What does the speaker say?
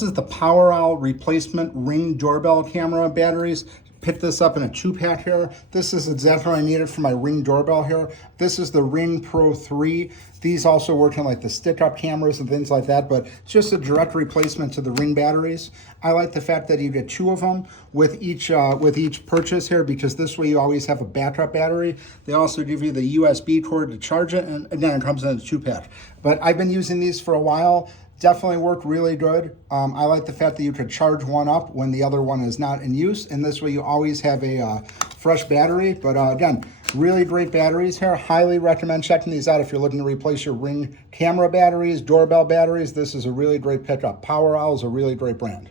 This is the POWEROWL replacement Ring doorbell camera batteries. Picked this up in a 2-pack here. This is exactly what I needed for my Ring doorbell here. This is the Ring Pro 3. These also work on like the stick-up cameras and things like that, but it's just a direct replacement to the Ring batteries. I like the fact that you get 2 of them with each purchase here, because this way you always have a backup battery. They also give you the USB cord to charge it, and again, it comes in a 2-pack. But I've been using these for a while. Definitely worked really good. I like the fact that you could charge one up when the other one is not in use, and this way you always have a fresh battery. But again, really great batteries here. Highly recommend checking these out if you're looking to replace your Ring camera batteries, doorbell batteries. This is a really great pickup. POWEROWL is a really great brand.